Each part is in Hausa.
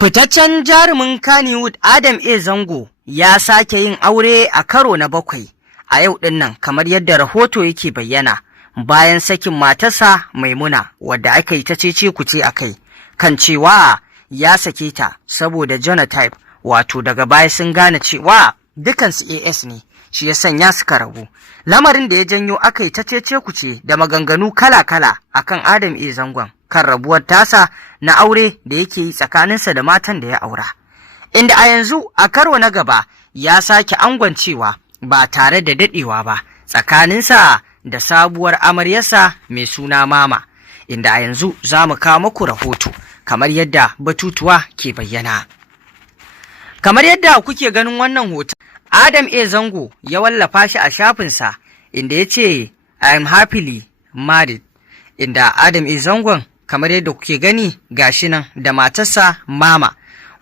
Fitaccen jarumin Kannywood Adam A. Zango ya sake yin aure a karo na 7 a yau ɗin nan, kamar yadda rahoto yake bayyana, bayan sakin matarsa Maimuna, wadda aka yi ta cece-kuce a kai kan cewa ya sake ta saboda genotype, wato daga baya sun gane cewa dukansu AS ne, shi ya sanya suka rabu. Lamarin da ya janyo aka yi ta cece-kuce da maganganu kala-kala akan Adam A. Zangon kan rabuwar tasa na aure da yake yi tsakaninsa da matan da ya aura, inda a yanzu a karo na gaba ya sake angwancewa ba tare da daɗewa ba tsakaninsa da sabuwar amaryarsa mai suna Mama, inda a yanzu za mu kawo muku rahoto kamar yadda batutuwa ke bayyana. Kamar yadda kuke ganin wannan hoton, Adam A. Zango ya wallafa shi a shafinsa inda ya ce I am happily married, inda Adam A. Zangon kamar yadda kuke gani gashi nan da matarsa Mama,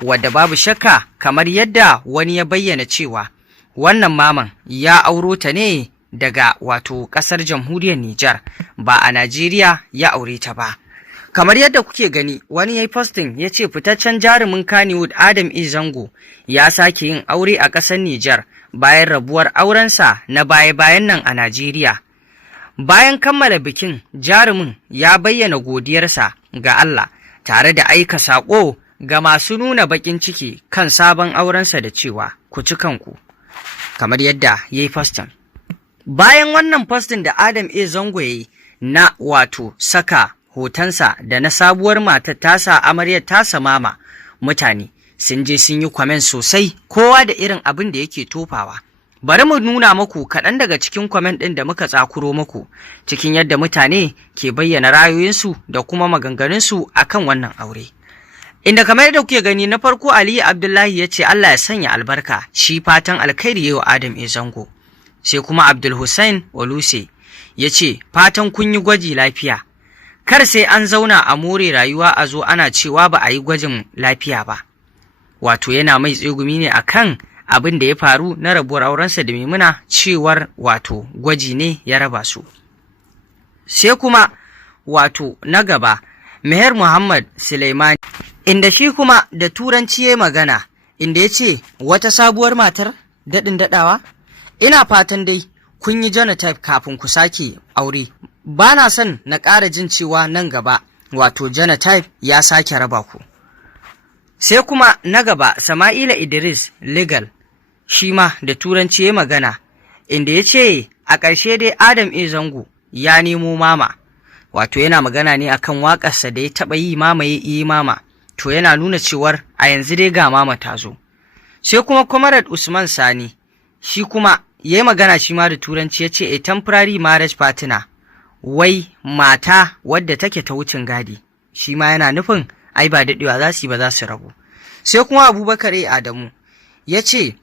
wadda babu shakka kamar yadda wani ya bayyana cewa wannan maman ya auro ta ne daga wato ƙasar jamhuriyar Nijar, ba a Najeriya ya aure ta ba. Kamar yadda kuke gani, wani ya yi posting ya ce fitaccen jarumin Kannywood Adam A. Zango ya sake yin aure a ƙasar Nijar bayan rabuwar aurensa na baya-bayan nan a Najeriya. Bayan kammala bikin, jarumin ya bayyana godiyarsa ga Allah tare da aika saƙo ga masu nuna baƙin ciki kan sabon aurensa da cewa ku ci kanku, kamar yadda ya yi posting. Bayan wannan posting da Adam A. Zango ya yi na wato saka hotonsa da na sabuwar matar tasa amaryar tasa Mama, mutane sun je sun yi comment sosai, kowa da irin abin da yake tofawa. Bari mu nuna muku kaɗan daga cikin comment ɗin da muka tsakuro muku cikin yadda mutane ke bayyana ra'ayoyinsu da kuma maganganunsu akan wannan aure. Inda kamar yadda kuke gani, na farko Aliyu Abdullahi ya ce Allah ya sanya albarka, shi fatan alkhairi yayi wa Adam A. Zango. Sai kuma Abdul Hussein Oluse ya ce fatan kun yi gwaji lafiya, kar sai an zauna a more rayuwa a zo ana cewa ba a yi gwajin lafiya ba. Wato yana mai tsegumi ne akan abin da ya faru na rabuwar aurensa da Maimuna, cewar wato gwaji ne ya raba su. Sai kuma wato na gaba Meher Muhammad Suleimani, inda shi kuma da turanci ya magana, inda ya ce wata sabuwar matar daɗin daɗawa, ina fatan dai kun yi genotype kafin ku sake aure, ba na son na ƙara jin cewa nan gaba wato genotype ya sake raba ku. Sai kuma na gaba Sama'ila Idris Legal, shi ma da turanci ya magana, inda ya ce a ƙarshe dai Adam A. Zango ya nemo Mama, wato yana magana ne akan waƙarsa da ya taɓa yi Mama ya yi Mama, to yana nuna cewar a yanzu dai ga Mama ta zo. Sai kuma Comrade Usman Sani, shi kuma ya yi magana shi ma da turanci ya ce a temporary marriage partner, wai mata wadda take ta wucin gadi, shi ma yana nufin ai ba daɗewa za su yi ba za su rabu. Sai kuma Abubakar A. Adamu ya ce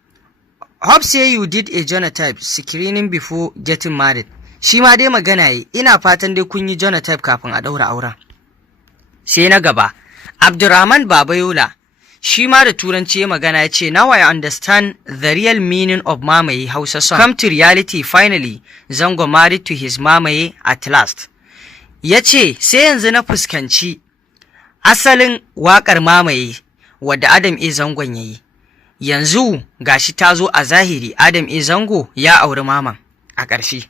hope say you did a genotype screening before getting married, shi ma dai magana yi ina fatan dai kun yi genotype kafin a ɗaura auren. Sai na gaba Abdurrahman Babayola, shi ma da turanci ya magana ya ce now I understand the real meaning of Mamaye Hausa song come to reality, finally Zango married to his Mamaye at last. Ya ce sai yanzu na fuskanci asalin waƙar Mamaye wadda Adam A. Zangon ya yi, yanzu gashi ta zo a zahiri, Adam A. Zango ya auri Maman a ƙarshe.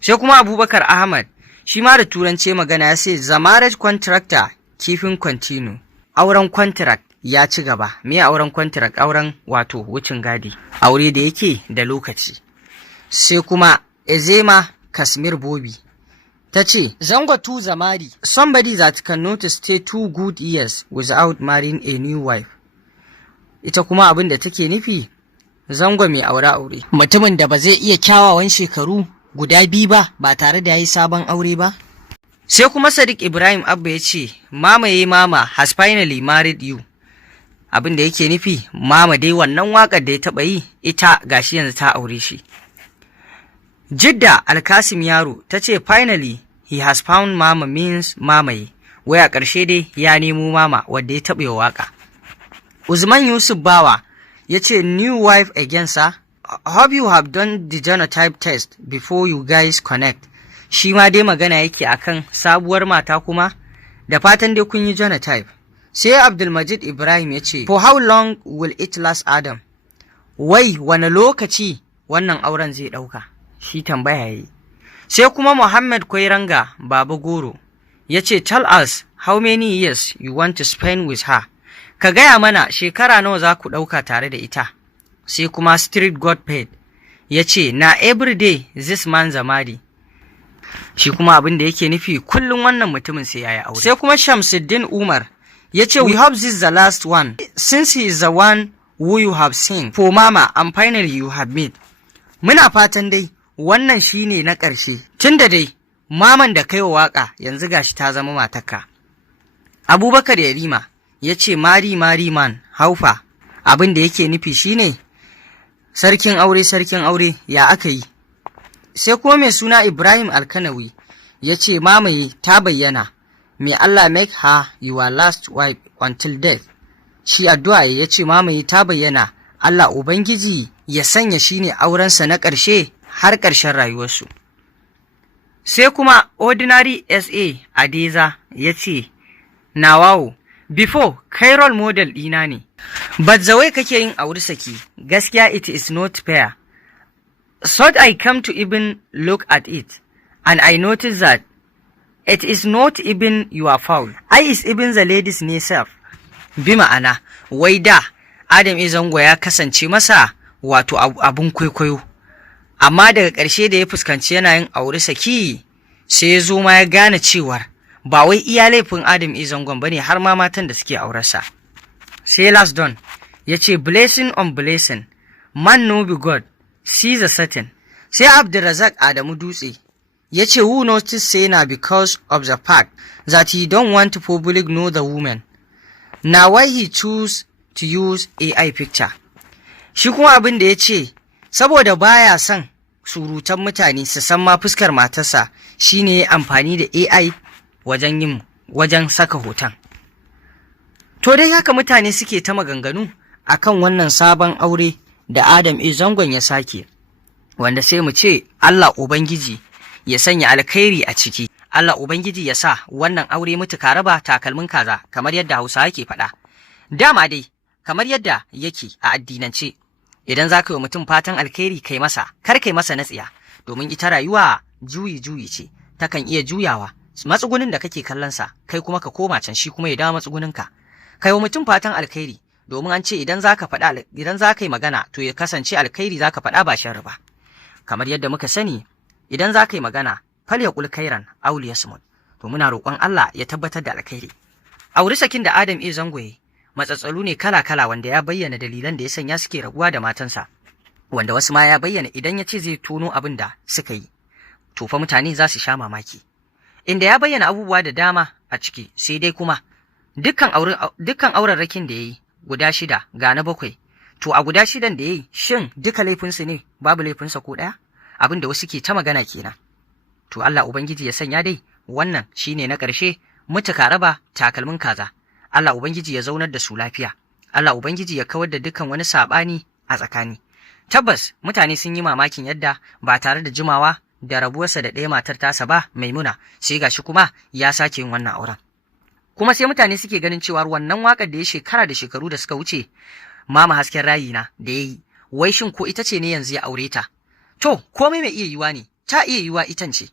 Sai kuma Abubakar Ahmad, shi ma da turanci magana ya ce the marriage contractor keeping continue, auren contract ya ci gaba. Me auren contract? Auren wato wucin gadi, aure da yake da lokaci. Sai kuma Ezema Kasmir Bobi ta ce Zango to the marry somebody that cannot stay 2 good years without marrying a new wife. Ita kuma abin da take nufi, Zango mai aure-aure, mutumin da ba zai iya kyawawan shekaru guda 2 ba tare da ya yi sabon aure ba. Sai kuma Sadiq Ibrahim Abba ya ce Mamaye Mama has finally married you, abin da yake nufi Mama dai wannan waƙar da ya taɓa yi ita gashi yanzu ta aure shi. Jidda Alkasim Yaro ta ce finally he has found Mama means Mamaye, wai a ƙarshe dai ya nemo Mama wadda ya taɓa waƙa. Uzman Yusuf Bawa ya ce new wife again sir, hope you have done the genotype test before you guys connect. Shi ma dai magana yake akan sabuwar mata kuma, da fatan dai kun yi genotype. Sai Abdulmajid Ibrahim ya ce, For how long will it last, Adam? Wai wane lokaci wannan auren zai ɗauka? Shi tambaya yi. Sai kuma Muhammad Kwairanga Baba Goro ya ce, Tell us how many years you want to spend with her. Ka gaya mana shekara nawa za ku ɗauka tare da ita. Sai kuma Street Godpaid ya ce, Na everyday this man zamari. Shi kuma abin da yake nufi kullum wannan mutumin sai ya yi aure. Sai kuma Shamsuddin Umar ya ce, We hope this is the last one, since he is the one who you have seen for mama and finally you have met. Muna fatan dai wannan shi ne na ƙarshe, tunda dai maman da kai wa waƙa yanzu gashi ta zama matarka. Abubakar Yarima ya ce, Mari man haufa, abin da yake nufi shi ne sarkin aure ya aka yi. Sai kuma mai suna Ibrahim Alkanawi ya ce, Mamaye ta bayyana, may Allah make her your last wife until death. Shi addu'a ya ce mamaye ta bayyana, Allah Ubangiji ya sanya shi ne aurensa na ƙarshe har ƙarshen rayuwarsu. Sai kuma Ordinary SA Adeza ya ce, Nawawo, before kai role model ɗina ne, but the way kake yin auri saki, gaskiya it is not fair. So I come to even look at it, and I notice that it is not even your fault. I is even the ladies ne self. Bi ma'ana, wai da Adam Zango ya kasance masa wato abun kwaikwayo. Amma daga ƙarshe da ya fuskanci yana yin aure saki, sai ya zo ma ya gane cewar ba wai iya laifin Adam Zangon bane har ma matan da suke aurarsa. Sai Last Don ya ce, Blessing on blessing, man no be God, see the certain. Sai Abdulrazak Adamu Dutse ya ce, Who notice say na because of the fact that he don't want to public know the woman. Now why he choose to use AI picture. Shi kuma abin da ya ce, saboda baya son surutan mutane su san ma fuskar matarsa, shine amfani da AI wajen saka hoton. To dai haka mutane suke ta maganganu akan wannan sabon aure da Adam Zangon ya sake, wanda sai mu ce Allah Ubangiji ya sanya alkhairi a ciki. Allah Ubangiji ya sa wannan aure mutuka raba takalmin kaza, kamar yadda Hausa yake faɗa. Dama dai, kamar yadda yake a addinance, idan za ka yi mutum fatan alkhairi kai masa, kar kai masa na tsiya, domin ita rayuwa juyi ce, takan iya juyawa, matsugunin da kake kallonsa, kai kuma ka koma can shi kuma ya dawo matsuguninka. Kai wa mutum fatan alkhairi, domin an ce idan za ka yi magana, to ya kasance alkhairi za ka faɗa ba sharri ba. Kamar yadda muka sani, idan za ka yi magana, fal ya kul khairan aw liyasmut, to muna roƙon Allah ya tabbatar da alkhairi. Auri sakin da Adam Zango yayi matsatsalu ne kala-kala, wanda ya bayyana dalilan da ya sanya suke rabuwa da matansa, wanda wasu ma ya bayyana idan ya ce zai tono abin da suka yi, to fa mutane za su sha mamaki, inda ya bayyana abubuwa da dama a ciki. Sai dai kuma dukkan aurarrakin da ya yi guda 6 ga na 7, to a guda 6 da ya yi, shin duka laifinsu ne, babu laifinsa ko ɗaya? Abin da wasu ke ta magana kenan. To Allah Ubangiji ya sanya dai wannan shine na ƙarshe, mutuka raba takalmin kaza. Allah Ubangiji ya zaunar da su lafiya. Allah Ubangiji ya kawar da dukkan wani saɓani a tsakani. Tabbas mutane sun yi mamakin yadda ba tare da jimawa da rabuwarsa da ɗaya matar tasa ba, Maimuna, sai gashi kuma ya sake yin wannan auren. Kuma sai mutane suke ganin cewa wannan waƙar da ya shekara da shekaru da suka wuce, Mama Hasken Rayina da ya yi, wai shin ko ita ce ne yanzu ya aure ta? To, komai mai iya yiwa ne, ta iya yiwa itan ce,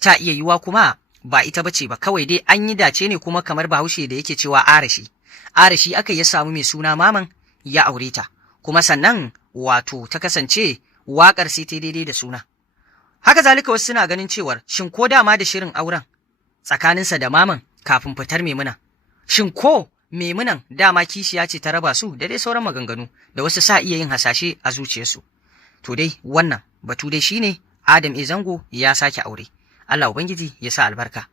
ta iya yiwa kuma ba ita bace ba, kawai dai an yi dace ne, kuma kamar Bahaushe da yake cewa arashi aka ya samu mai suna Maman ya aure ta, kuma sannan wato ta kasance waƙar sai ta daidai da suna. Haka zalika wasu suna ganin cewar shin ko dama da shirin auren tsakaninsa da Maman kafin fitar Maimuna, shin ko Maimunan dama kishiya ce ta raba su, da dai sauran maganganu da wasu sa iya yin hasashe a zuciyarsu. To dai wannan batu dai shine Adam Zango ya sake aure. Allah Ubangiji ya sa albarka.